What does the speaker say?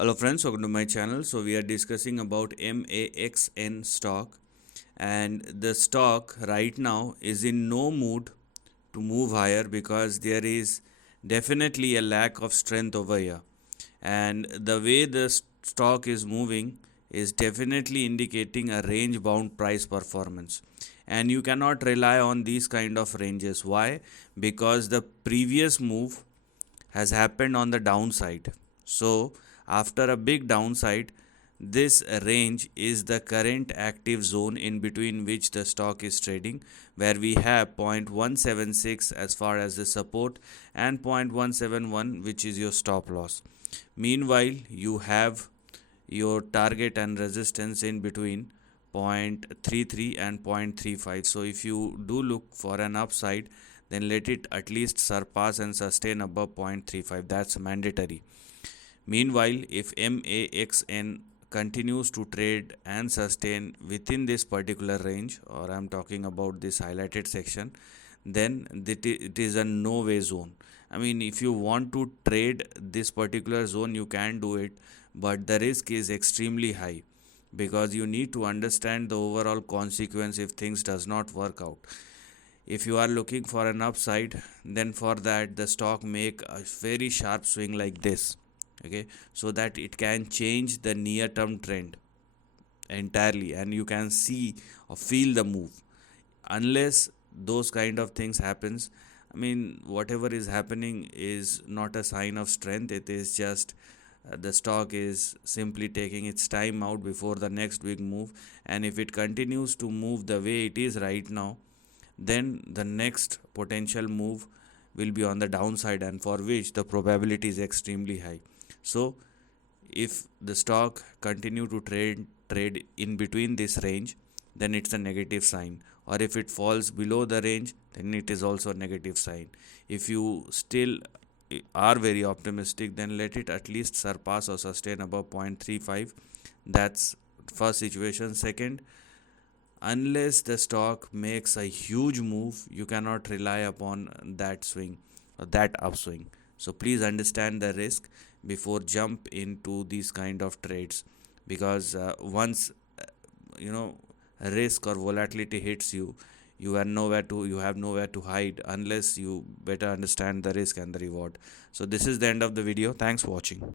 Hello friends, welcome to my channel. So we are discussing about MAXN stock, and the stock right now is in no mood to move higher because there is definitely a lack of strength over here, and the way the stock is moving is definitely indicating a range bound price performance, and you cannot rely on these kind of ranges. Why? Because the previous move has happened on the downside. So, after a big downside, this range is the current active zone in between which the stock is trading, where we have 0.176 as far as the support and 0.171 which is your stop loss. Meanwhile, you have your target and resistance in between 0.33 and 0.35. So if you do look for an upside, then let it at least surpass and sustain above 0.35. That's mandatory. Meanwhile, if MAXN continues to trade and sustain within this particular range, or I'm talking about this highlighted section, then it is a no way zone. I mean, if you want to trade this particular zone, you can do it, but the risk is extremely high because you need to understand the overall consequence if things does not work out. If you are looking for an upside, then for that the stock make a very sharp swing like this, okay, so that it can change the near term trend entirely and you can see or feel the move. Unless those kind of things happens, I mean, whatever is happening is not a sign of strength. It is just the stock is simply taking its time out before the next big move, and if it continues to move the way it is right now, then the next potential move will be on the downside, and for which the probability is extremely high. So if the stock continue to trade in between this range, then it's a negative sign, or if it falls below the range, then it is also a negative sign. If you still are very optimistic, then let it at least surpass or sustain above 0.35. That's first situation. Second, unless the stock makes a huge move, you cannot rely upon that swing or that upswing. So please understand the risk before jump into these kind of trades, because once you know risk or volatility hits you, you have nowhere to hide unless you better understand the risk and the reward. So this is the end of the video. Thanks for watching.